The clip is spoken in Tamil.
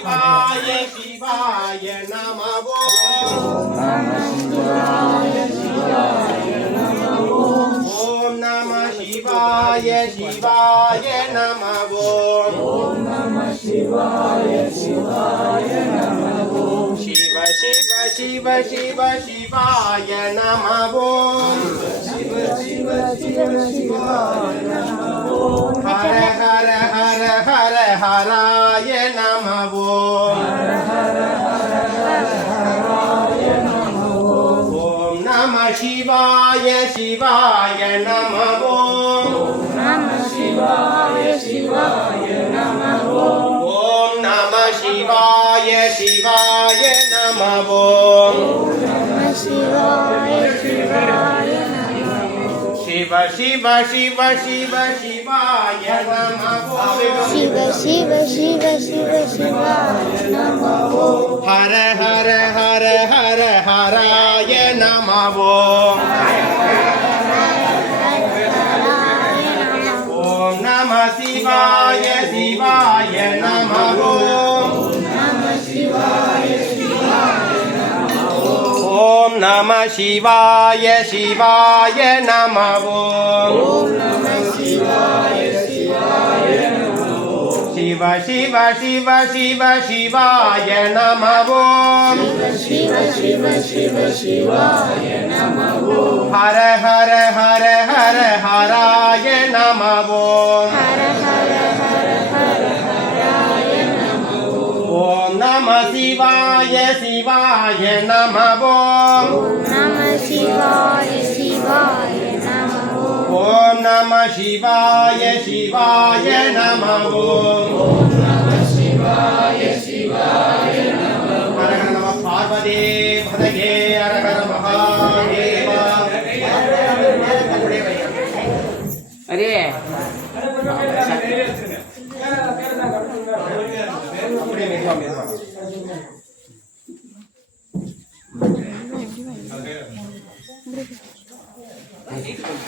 சிவாய சிவாய நமவோ ஓம் நம சிவாய சிவாய நமவோ சிவ சிவ சிவ சிவ சிவாய நமவோ ஹர ஹர ஹர ஹர ஹராய நமவோ ஓம் நம சிவாய சிவாய நமவோ ஓம் நம சிவாய சிவாய நமவோ சிவ சிவ சிவ சிவ சிவாய நமவோ ஹர ஹர ஹர ஹர ஹராய நமவோ ஓம் நம சிவாய சிவாய நமவோ ஓம் நம சிவாய சிவாய நமவோ சிவ சிவ சிவ சிவ சிவாய நமவோ ஹர ஹர ஹர ஹர ஹராய நமவோ ஓம் நம சிவாய சிவாய நமவோ ஓம் நம சிவாய சிவாய நமவோ ஹர ஹர நம பார்வதி பதயே ஹர ஹர மகாதேவ அரே அப்படியே மெதுவா மெதுவா